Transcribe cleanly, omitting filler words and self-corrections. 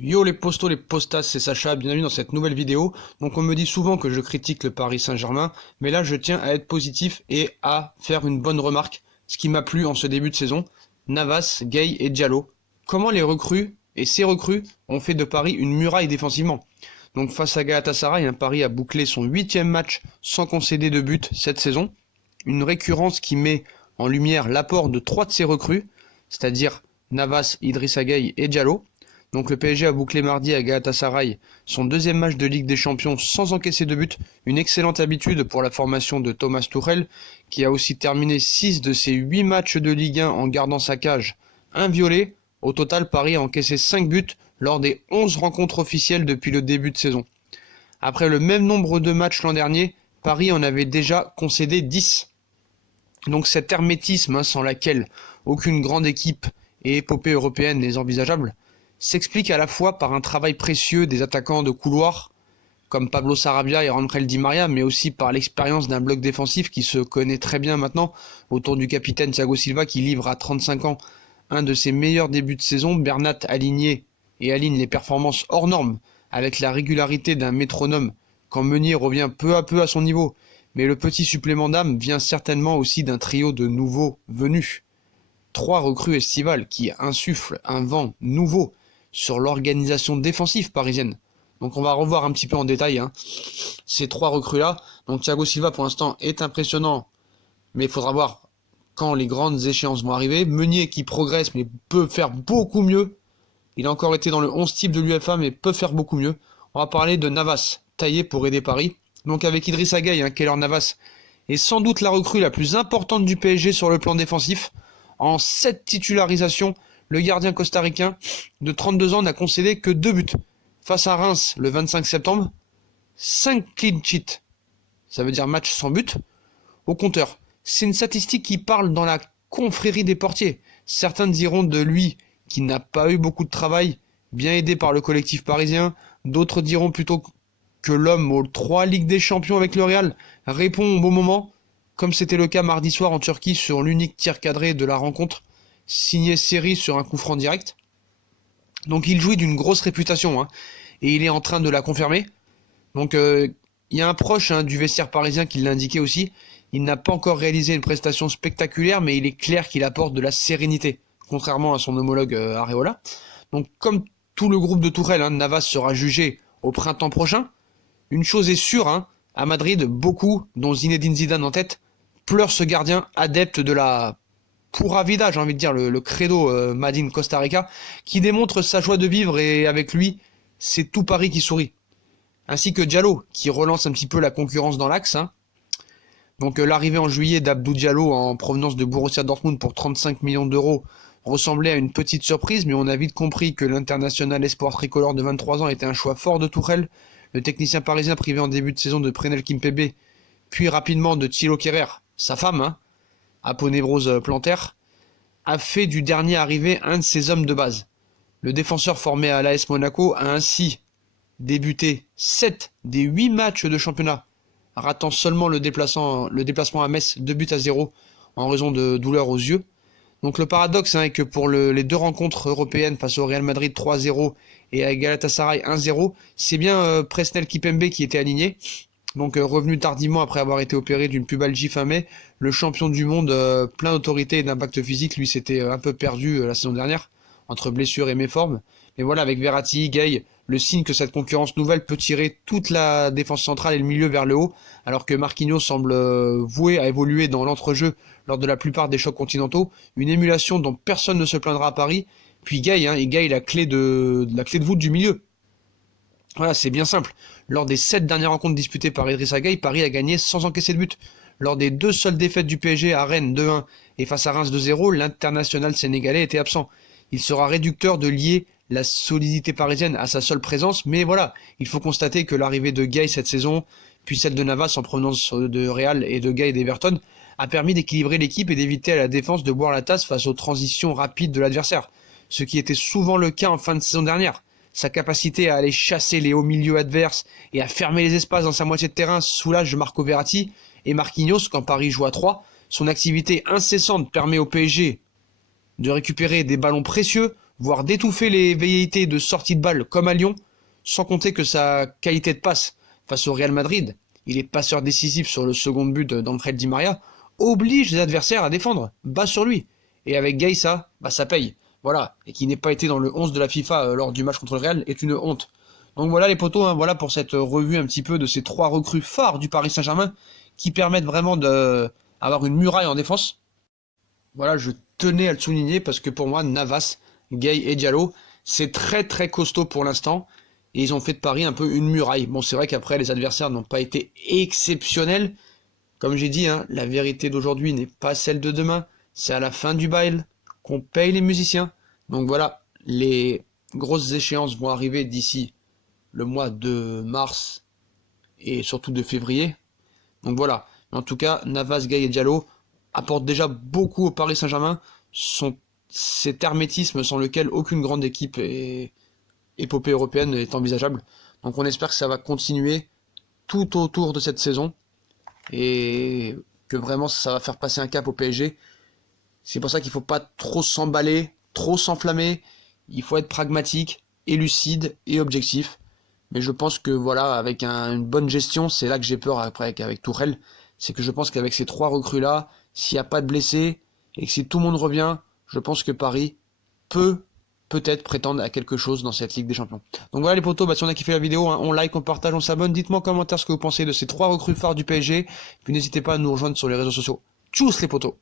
Yo les postos, les postas, c'est Sacha, bienvenue dans cette nouvelle vidéo. Donc on me dit souvent que je critique le Paris Saint-Germain, mais là je tiens à être positif et à faire une bonne remarque. Ce qui m'a plu en ce début de saison, Navas, Gay et Diallo. Comment les recrues et ces recrues ont fait de Paris une muraille défensivement. Donc face à Galatasaray, Paris a bouclé son 8e match sans concéder de but cette saison. Une récurrence qui met en lumière l'apport de 3 de ses recrues, c'est-à-dire Navas, Idrissa Gueye et Diallo. Donc le PSG a bouclé mardi à Galatasaray son 2e match de Ligue des Champions sans encaisser de but, une excellente habitude pour la formation de Thomas Tuchel, qui a aussi terminé 6 de ses 8 matchs de Ligue 1 en gardant sa cage inviolée. Au total, Paris a encaissé 5 buts lors des 11 rencontres officielles depuis le début de saison. Après le même nombre de matchs l'an dernier, Paris en avait déjà concédé 10. Donc cet hermétisme sans laquelle aucune grande équipe et épopée européenne n'est envisageable, s'explique à la fois par un travail précieux des attaquants de couloir, comme Pablo Sarabia et Ángel Di María, mais aussi par l'expérience d'un bloc défensif qui se connaît très bien maintenant, autour du capitaine Thiago Silva qui livre à 35 ans un de ses meilleurs débuts de saison. Bernat aligne les performances hors normes, avec la régularité d'un métronome, quand Meunier revient peu à peu à son niveau. Mais le petit supplément d'âme vient certainement aussi d'un trio de nouveaux venus. 3 recrues estivales qui insufflent un vent nouveau sur l'organisation défensive parisienne. Donc on va revoir un petit peu en détail ces 3 recrues-là. Donc Thiago Silva pour l'instant est impressionnant, mais il faudra voir quand les grandes échéances vont arriver. Meunier qui progresse mais peut faire beaucoup mieux. Il a encore été dans le 11 type de l'UEFA mais peut faire beaucoup mieux. On va parler de Navas, taillé pour aider Paris. Donc avec Idrissa Gueye, Keylor Navas est sans doute la recrue la plus importante du PSG sur le plan défensif. En 7 titularisations, le gardien costaricain de 32 ans n'a concédé que 2 buts. Face à Reims le 25 septembre, 5 clean sheets. Ça veut dire match sans but au compteur. C'est une statistique qui parle dans la confrérie des portiers. Certains diront de lui qu'il n'a pas eu beaucoup de travail, bien aidé par le collectif parisien. D'autres diront plutôt que l'homme aux 3 Ligues des Champions avec le Real répond au bon moment, comme c'était le cas mardi soir en Turquie sur l'unique tir cadré de la rencontre, signé Seri sur un coup franc direct. Donc il jouit d'une grosse réputation, et il est en train de la confirmer. Donc il y a un proche du vestiaire parisien qui l'a indiqué aussi. Il n'a pas encore réalisé une prestation spectaculaire, mais il est clair qu'il apporte de la sérénité, contrairement à son homologue Areola. Donc comme tout le groupe de Tuchel, Navas sera jugé au printemps prochain. Une chose est sûre, à Madrid, beaucoup, dont Zinedine Zidane en tête, pleurent ce gardien adepte de la pura vida, j'ai envie de dire, le credo Made in Costa Rica, qui démontre sa joie de vivre, et avec lui, c'est tout Paris qui sourit. Ainsi que Diallo, qui relance un petit peu la concurrence dans l'axe. Donc l'arrivée en juillet d'Abdou Diallo en provenance de Borussia Dortmund pour 35 millions d'euros ressemblait à une petite surprise, mais on a vite compris que l'international espoir tricolore de 23 ans était un choix fort de Tuchel. Le technicien parisien privé en début de saison de Prenel Kimpembe, puis rapidement de Thilo Kehrer, sa femme, aponévrose plantaire, a fait du dernier arrivé un de ses hommes de base. Le défenseur formé à l'AS Monaco a ainsi débuté 7 des 8 matchs de championnat, ratant seulement le déplacement à Metz 2-0 en raison de douleurs aux yeux. Donc le paradoxe est que pour les 2 rencontres européennes face au Real Madrid 3-0 et à Galatasaray 1-0, c'est bien Presnel Kimpembe qui était aligné. Donc revenu tardivement après avoir été opéré d'une pubalgie fin mai, le champion du monde plein d'autorité et d'impact physique, lui s'était un peu perdu la saison dernière, entre blessures et méformes. Mais voilà, avec Verratti, Gueye, le signe que cette concurrence nouvelle peut tirer toute la défense centrale et le milieu vers le haut, alors que Marquinhos semble voué à évoluer dans l'entrejeu lors de la plupart des chocs continentaux, une émulation dont personne ne se plaindra à Paris. Puis Gueye, la clé de voûte du milieu. Voilà, c'est bien simple. Lors des 7 dernières rencontres disputées par Idrissa Gueye, Paris a gagné sans encaisser de but. Lors des 2 seules défaites du PSG à Rennes 2-1 et face à Reims 2-0, l'international sénégalais était absent. Il sera réducteur de lier la solidité parisienne à sa seule présence, mais voilà, il faut constater que l'arrivée de Gueye cette saison, puis celle de Navas en provenance de Real et de Gueye d'Everton, a permis d'équilibrer l'équipe et d'éviter à la défense de boire la tasse face aux transitions rapides de l'adversaire, ce qui était souvent le cas en fin de saison dernière. Sa capacité à aller chasser les hauts milieux adverses et à fermer les espaces dans sa moitié de terrain soulage Marco Verratti et Marquinhos quand Paris joue à 3. Son activité incessante permet au PSG de récupérer des ballons précieux, voire d'étouffer les velléités de sortie de balle comme à Lyon, sans compter que sa qualité de passe face au Real Madrid, il est passeur décisif sur le second but d'Angel Di Maria, oblige les adversaires à défendre, bas sur lui. Et avec Gay, ça paye. Voilà, et qui n'ait pas été dans le 11 de la FIFA lors du match contre le Real est une honte. Donc voilà les potos, hein, voilà pour cette revue un petit peu de ces 3 recrues phares du Paris Saint-Germain qui permettent vraiment d'avoir une muraille en défense. Voilà, je tenais à le souligner parce que pour moi, Navas, Gay et Diallo, c'est très très costaud pour l'instant. Et ils ont fait de Paris un peu une muraille. Bon, c'est vrai qu'après, les adversaires n'ont pas été exceptionnels. Comme j'ai dit, hein, la vérité d'aujourd'hui n'est pas celle de demain. C'est à la fin du bail qu'on paye les musiciens. Donc voilà, les grosses échéances vont arriver d'ici le mois de mars et surtout de février. Donc voilà. En tout cas, Navas, Gay et Diallo apportent déjà beaucoup au Paris Saint-Germain. Cet hermétisme sans lequel aucune grande équipe et épopée européenne est envisageable. Donc on espère que ça va continuer tout autour de cette saison et que vraiment ça va faire passer un cap au PSG. C'est pour ça qu'il ne faut pas trop s'emballer, trop s'enflammer. Il faut être pragmatique et lucide et objectif. Mais je pense que voilà, avec une bonne gestion, c'est là que j'ai peur après avec Tourelle. C'est que je pense qu'avec ces 3 recrues-là, s'il n'y a pas de blessés et que si tout le monde revient, je pense que Paris peut-être prétendre à quelque chose dans cette Ligue des Champions. Donc voilà les potos, si on a kiffé la vidéo, hein, on like, on partage, on s'abonne. Dites-moi en commentaire ce que vous pensez de ces 3 recrues phares du PSG. Puis n'hésitez pas à nous rejoindre sur les réseaux sociaux. Tchuss les potos!